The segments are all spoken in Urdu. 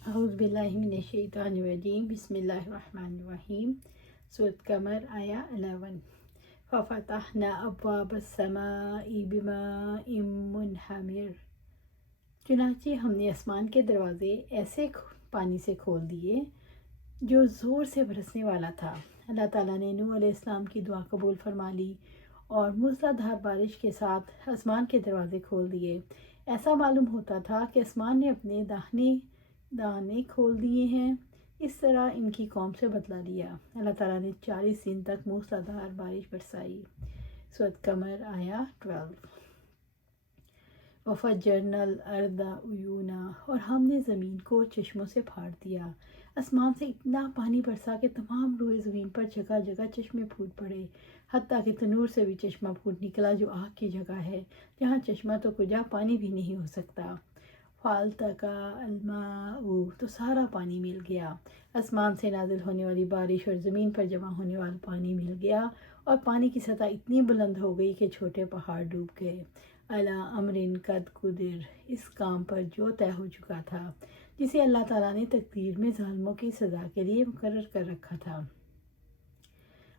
اعوذ باللہ من الشیطان الرجیم بسم اللہ الرحمن الرحیم۔ سورۃ قمر آیا 11۔ ففتحنا ابواب السماء بماء منہمر، چنانچہ ہم نے آسمان کے دروازے ایسے پانی سے کھول دیے جو زور سے برسنے والا تھا۔ اللہ تعالیٰ نے نوح علیہ السلام کی دعا قبول فرما لی اور موسلادھار بارش کے ساتھ آسمان کے دروازے کھول دیے۔ ایسا معلوم ہوتا تھا کہ آسمان نے اپنے دانے کھول دیے ہیں۔ اس طرح ان کی قوم سے بدلہ لیا۔ اللہ تعالیٰ نے 40 دن تک موسلادھار بارش برسائی۔ سورۃ قمر آیا 12۔ وَفَجَّرْنَا الْأَرْضَ عُيُونًا، اور ہم نے زمین کو چشموں سے پھاڑ دیا۔ آسمان سے اتنا پانی برسا کہ تمام روئے زمین پر جگہ جگہ چشمے پھوٹ پڑے، حتیٰ کہ تنور سے بھی چشمہ پھوٹ نکلا جو آگ کی جگہ ہے، جہاں چشمہ تو کجا پانی بھی نہیں ہو سکتا۔ فَالْتَقَى الْمَاءُ، تو سارا پانی مل گیا۔ آسمان سے نازل ہونے والی بارش اور زمین پر جمع ہونے والا پانی مل گیا، اور پانی کی سطح اتنی بلند ہو گئی کہ چھوٹے پہاڑ ڈوب گئے۔ علی امر قد قدر، اس کام پر جو طے ہو چکا تھا، جسے اللہ تعالیٰ نے تقدیر میں ظالموں کی سزا کے لیے مقرر کر رکھا تھا۔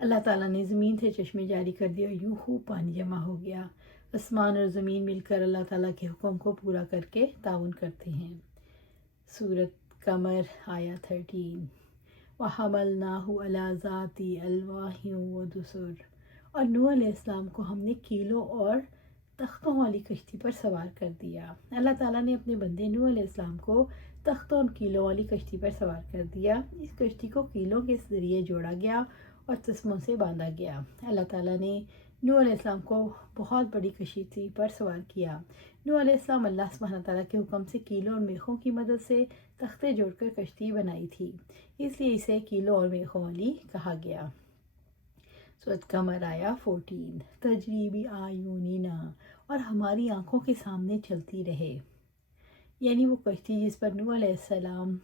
اللہ تعالیٰ نے زمین سے چشمے جاری کر دیے اور یوں خوب پانی جمع ہو گیا۔ آسمان اور زمین مل کر اللہ تعالیٰ کے حکم کو پورا کر کے تعاون کرتے ہیں۔ سورۃ قمر آیا 13۔ وَحَمَلْنَاهُ عَلَى ذَاتِ أَلْوَاحٍ وَدُسُرٍ، اور نوح علیہ السلام کو ہم نے کیلوں اور تختوں والی کشتی پر سوار کر دیا۔ اللہ تعالیٰ نے اپنے بندے نوح علیہ السلام کو تختوں اور کیلوں والی کشتی پر سوار کر دیا۔ اس کشتی کو کیلوں کے ذریعے جوڑا گیا اور تسموں سے باندھا گیا۔ اللہ تعالیٰ نے نوح علیہ السلام کو بہت بڑی کشتی پر سوار کیا۔ نوح علیہ السلام اللہ سبحانہ تعالیٰ کے حکم سے کیلوں اور میخوں کی مدد سے تختے جوڑ کر کشتی بنائی تھی، اس لیے اسے کیلوں اور میخوں والی کہا گیا۔ سورۃ قمر آیا 14۔ تجری بِأَعْیُنِنَا، اور ہماری آنکھوں کے سامنے چلتی رہے، یعنی وہ کشتی جس پر نوح علیہ السلام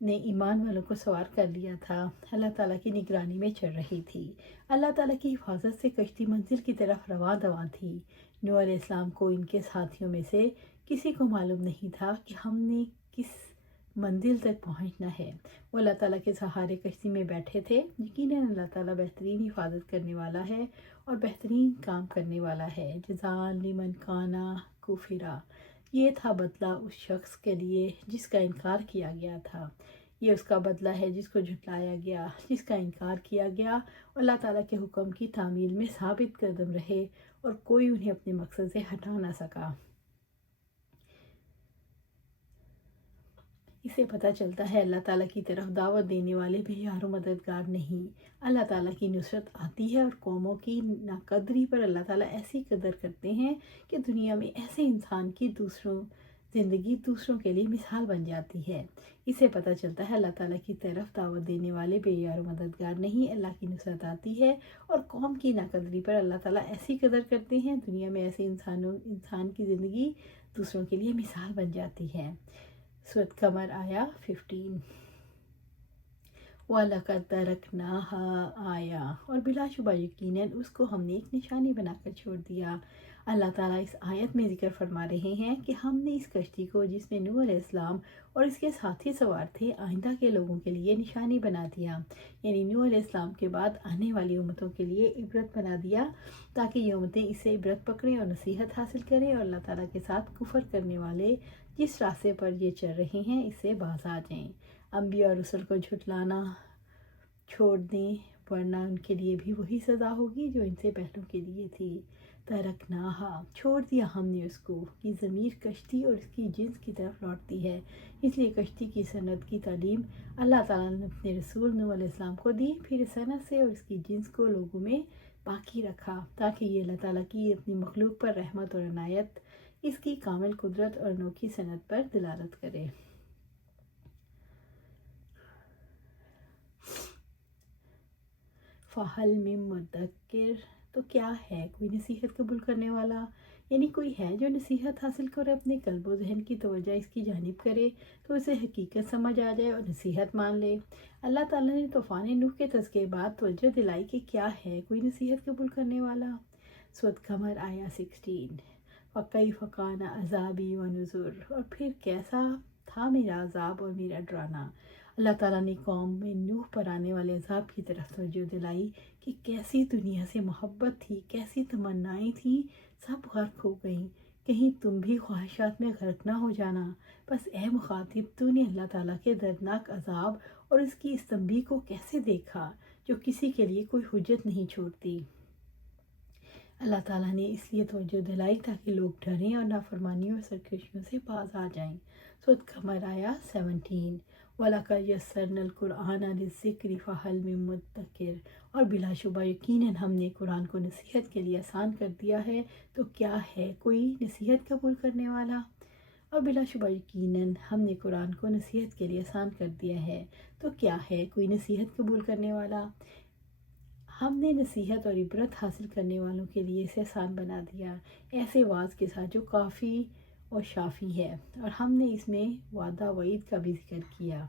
نے ایمان والوں کو سوار کر لیا تھا، اللہ تعالیٰ کی نگرانی میں چل رہی تھی۔ اللہ تعالیٰ کی حفاظت سے کشتی منزل کی طرف رواں دواں تھی۔ نوح علیہ السلام کو ان کے ساتھیوں میں سے کسی کو معلوم نہیں تھا کہ ہم نے کس منزل تک پہنچنا ہے۔ وہ اللہ تعالیٰ کے سہارے کشتی میں بیٹھے تھے۔ یقیناً اللہ تعالیٰ بہترین حفاظت کرنے والا ہے اور بہترین کام کرنے والا ہے۔ جزاء لمن کان کفرا، یہ تھا بدلہ اس شخص کے لیے جس کا انکار کیا گیا تھا۔ یہ اس کا بدلہ ہے جس کو جھٹلایا گیا، جس کا انکار کیا گیا، اور اللہ تعالیٰ کے حکم کی تعمیل میں ثابت قدم رہے اور کوئی انہیں اپنے مقصد سے ہٹا نہ سکا۔ اس سے پتہ چلتا ہے اللہ تعالیٰ کی طرف دعوت دینے والے بے یار و مددگار نہیں۔ اللہ تعالیٰ کی نصرت آتی ہے اور قوموں کی ناقدری پر اللہ تعالیٰ ایسی قدر کرتے ہیں کہ دنیا میں ایسے انسان کی زندگی دوسروں کے لیے مثال بن جاتی ہے۔ اس سے پتہ چلتا ہے اللہ تعالیٰ کی طرف دعوت دینے والے بے یار و مددگار نہیں، اللہ کی نصرت آتی ہے اور قوم کی ناقدری پر اللہ تعالیٰ ایسی قدر کرتے ہیں، دنیا میں ایسے انسان کی زندگی دوسروں کے لیے مثال بن جاتی ہے۔ سورۃ قمر آیا 15۔ وَلَقَدْ تَرَكْنَاهَا آیَةً، اور بلا شبہ یقیناً اس کو ہم نے ایک نشانی بنا کر چھوڑ دیا۔ اللہ تعالیٰ اس آیت میں ذکر فرما رہے ہیں کہ ہم نے اس کشتی کو جس میں نوح علیہ السلام اور اس کے ساتھی سوار تھے آئندہ کے لوگوں کے لیے نشانی بنا دیا، یعنی نوح علیہ السلام کے بعد آنے والی امتوں کے لیے عبرت بنا دیا، تاکہ یہ امتیں اس سے عبرت پکڑیں اور نصیحت حاصل کریں اور اللہ تعالیٰ کے ساتھ کفر کرنے والے جس راستے پر یہ چل رہے ہیں اس سے باز آ جائیں۔ انبیاء اور رسل کو جھٹلانا چھوڑ دیں، ورنہ ان کے لیے بھی وہی سزا ہوگی جو ان سے پہلوں کے لیے تھی۔ ترکناہا، چھوڑ دیا ہم نے اس کو، یہ ضمیر کشتی اور اس کی جنس کی طرف لوٹتی ہے، اس لیے کشتی کی صنعت کی تعلیم اللہ تعالیٰ نے اپنے رسول نوح علیہ السلام کو دی، پھر اس صنعت سے اور اس کی جنس کو لوگوں میں باقی رکھا تاکہ یہ اللہ تعالیٰ کی اپنی مخلوق پر رحمت اور عنایت، اس کی کامل قدرت اور انوکھی صنعت پر دلالت کرے۔ فَهَلْ مِن مُدَّکِرٍ، تو کیا ہے کوئی نصیحت قبول کرنے والا، یعنی کوئی ہے جو نصیحت حاصل کرے، اپنے قلب و ذہن کی توجہ اس کی جانب کرے تو اسے حقیقت سمجھ آ جائے اور نصیحت مان لے۔ اللہ تعالیٰ نے طوفان نوح کے تذکرے بعد توجہ دلائی کہ کیا ہے کوئی نصیحت قبول کرنے والا۔ سورۃ قمر آیا 16۔ وَكَيْفَ كَانَ عَذَابِي وَنُذُرِ، اور پھر کیسا تھا میرا عذاب اور میرا ڈرانا۔ اللہ تعالیٰ نے قوم میں نوح پر آنے والے عذاب کی طرف توجہ دلائی کہ کیسی دنیا سے محبت تھی، کیسی تمنائیں تھیں، سب غرق ہو گئیں، کہیں تم بھی خواہشات میں غرق نہ ہو جانا۔ بس اے مخاطب، تو نے اللہ تعالیٰ کے دردناک عذاب اور اس کی اس تنبیہ کو کیسے دیکھا جو کسی کے لیے کوئی حجت نہیں چھوڑتی۔ اللہ تعالیٰ نے اس لیے توجہ دلائی تاکہ لوگ ڈریں اور نافرمانیوں اور سرکشیوں سے باز آ جائیں۔ سورۃ قمر آیا 17۔ وَلَقَدْ يَسَّرْنَا الْقُرْآنَ لِلذِّكْرِ فَهَلْ مِن مُّدَّكِرٍ، اور بلا شبہ یقیناً ہم نے قرآن کو نصیحت کے لیے آسان کر دیا ہے، تو کیا ہے کوئی نصیحت قبول کرنے والا؟ اور بلا شبہ یقیناً ہم نے قرآن کو نصیحت کے لیے آسان کر دیا ہے، تو کیا ہے کوئی نصیحت قبول کرنے والا؟ ہم نے نصیحت اور عبرت حاصل کرنے والوں کے لیے اسے آسان بنا دیا، ایسے واعظ کے ساتھ جو کافی اور شافی ہے، اور ہم نے اس میں وعدہ وعید کا بھی ذکر کیا۔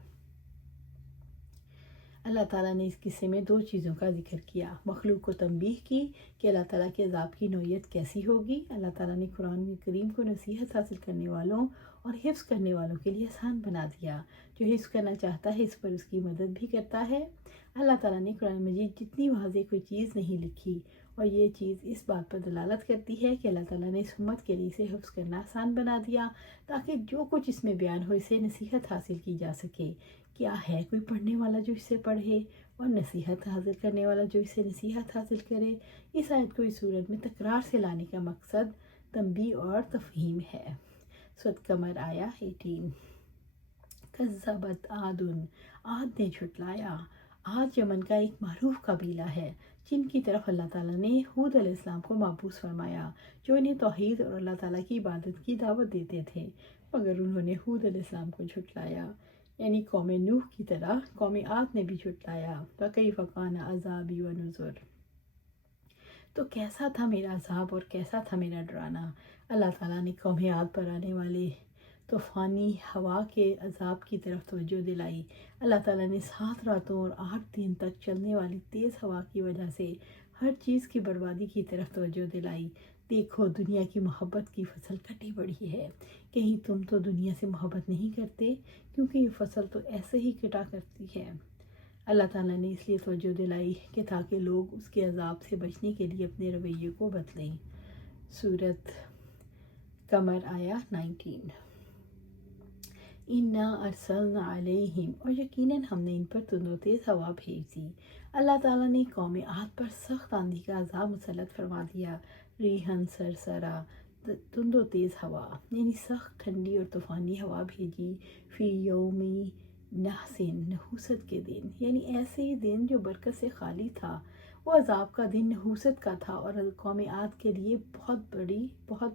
اللہ تعالیٰ نے اس قصے میں دو چیزوں کا ذکر کیا، مخلوق کو تنبیہ کی کہ اللہ تعالیٰ کے عذاب کی نوعیت کیسی ہوگی۔ اللہ تعالیٰ نے قرآن کریم کو نصیحت حاصل کرنے والوں اور حفظ کرنے والوں کے لیے آسان بنا دیا، جو حفظ کرنا چاہتا ہے اس پر اس کی مدد بھی کرتا ہے۔ اللہ تعالیٰ نے قرآن مجید جتنی واضح کوئی چیز نہیں لکھی، اور یہ چیز اس بات پر دلالت کرتی ہے کہ اللہ تعالیٰ نے اس امت کے لیے اسے حفظ کرنا آسان بنا دیا تاکہ جو کچھ اس میں بیان ہو اسے نصیحت حاصل کی جا سکے۔ کیا ہے کوئی پڑھنے والا جو اسے پڑھے اور نصیحت حاصل کرنے والا جو اسے نصیحت حاصل کرے؟ اس آیت کو اس صورت میں تکرار سے لانے کا مقصد تنبیہ اور تفہیم ہے۔ سورۃ قمر آیا 18۔ کذبت عاد، عاد نے جھٹلایا۔ عاد یمن کا ایک معروف قبیلہ ہے جن کی طرف اللہ تعالیٰ نے ہود علیہ السلام کو مبعوث فرمایا، جو انہیں توحید اور اللہ تعالیٰ کی عبادت کی دعوت دیتے تھے، مگر انہوں نے ہود علیہ السلام کو جھٹلایا، یعنی قوم نوح کی طرح قوم عاد نے بھی جھٹلایا۔ فَكَيْفَ كَانَ عَذَابِي وَنُذُرِ، تو کیسا تھا میرا عذاب اور کیسا تھا میرا ڈرانا۔ اللہ تعالیٰ نے قوم عاد پر آنے والے طوفانی ہوا کے عذاب کی طرف توجہ دلائی۔ اللہ تعالیٰ نے 7 راتوں اور 8 دن تک چلنے والی تیز ہوا کی وجہ سے ہر چیز کی بربادی کی طرف توجہ دلائی۔ دیکھو، دنیا کی محبت کی فصل کٹی پڑی ہے، کہیں تم تو دنیا سے محبت نہیں کرتے، کیونکہ یہ فصل تو ایسے ہی کٹا کرتی ہے۔ اللہ تعالیٰ نے اس لیے توجہ دلائی کہ تاکہ لوگ اس کے عذاب سے بچنے کے لیے اپنے رویے کو بدلیں۔ سورۃ قمر آیا 19۔ اِنَّا أَرْسَلْنَا عَلَيْهِمْ، اور یقیناً ہم نے ان پر تند و تیز ہوا بھیج دی۔ اللہ تعالیٰ نے قوم عاد پر سخت آندھی کا عذاب مسلط فرما دیا، ریحًا سرسرا، تند و تیز ہوا، یعنی سخت ٹھنڈی اور طوفانی ہوا بھیجی، فی یوم نحس، نحوست کے دن، یعنی ایسے ہی دن جو برکت سے خالی تھا۔ وہ عذاب کا دن نحوست کا تھا اور قوم عاد کے لیے بہت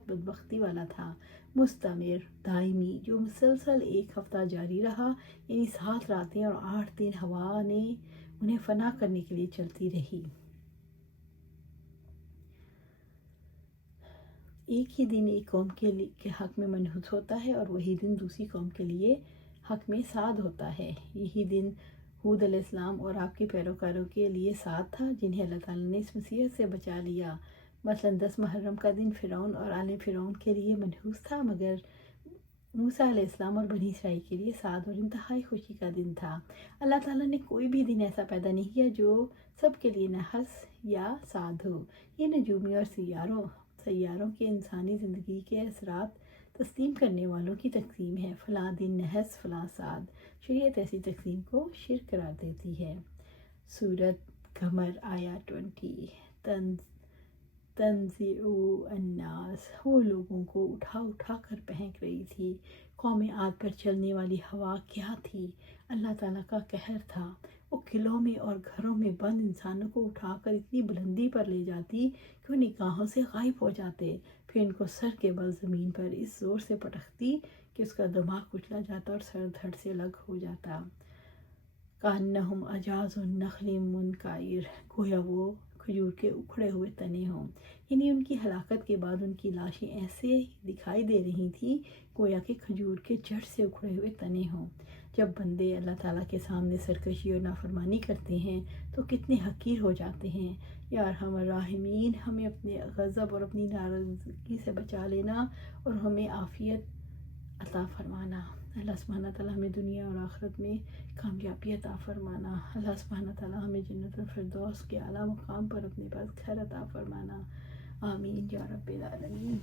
بدبختی والا تھا، مستمر، دائمی، جو مسلسل 1 ہفتہ جاری رہا، یعنی 7 راتیں اور 8 دن ہوا نے انہیں فنا کرنے کے لیے چلتی رہی۔ ایک ہی دن ایک قوم کے حق میں منحوس ہوتا ہے اور وہی دن دوسری قوم کے لیے حق میں سعد ہوتا ہے۔ یہی دن ہود علیہ السلام اور آپ کے پیروکاروں کے لیے سعد تھا، جنہیں اللہ تعالیٰ نے اس مصیبت سے بچا لیا۔ مثلاً 10 محرم کا دن فرعون اور آل فرعون کے لیے منحوس تھا، مگر موسیٰ علیہ السلام اور بنی اسرائیل کے لیے سعد اور انتہائی خوشی کا دن تھا۔ اللہ تعالیٰ نے کوئی بھی دن ایسا پیدا نہیں کیا جو سب کے لیے نحس یا سعد ہو۔ یہ نجومی اور سیاروں کے انسانی زندگی کے اثرات تسلیم کرنے والوں کی تقسیم ہے، فلاں دن نحس فلاں سعد۔ شریعت ایسی تقسیم کو شرک قرار دیتی ہے۔ سورۃ قمر آیا 20۔ تنزع الناس، وہ لوگوں کو اٹھا اٹھا کر پھینک رہی تھی۔ قوم عاد پر چلنے والی ہوا کیا تھی؟ اللہ تعالیٰ کا قہر تھا۔ وہ قلعوں میں اور گھروں میں بند انسانوں کو اٹھا کر اتنی بلندی پر لے جاتی کہ وہ نگاہوں سے غائب ہو جاتے، پھر ان کو سر کے بل زمین پر اس زور سے پٹکتی کہ اس کا دماغ کچلا جاتا اور سر دھڑ سے الگ ہو جاتا۔ کأنہم اعجاز نخل منقعر، گویا وہ کھجور کے اکھڑے ہوئے تنے ہوں، یعنی ان کی ہلاکت کے بعد ان کی لاشیں ایسے دکھائی دے رہی تھیں گویا کہ کھجور کے جڑ سے اکھڑے ہوئے تنے ہوں۔ جب بندے اللہ تعالیٰ کے سامنے سرکشی اور نافرمانی کرتے ہیں تو کتنے حقیر ہو جاتے ہیں۔ یا ارحم الراحمین، ہمیں اپنے غضب اور اپنی ناراضگی سے بچا لینا اور ہمیں عافیت عطا فرمانا۔ اللہ سبحانہ تعالیٰ ہمیں دنیا اور آخرت میں کامیابی عطا فرمانا، اللہ سبحانہ تعالیٰ ہمیں جنت الفردوس کے اعلیٰ مقام پر اپنے پاس گھر عطا فرمانا، آمین یا رب العالمین۔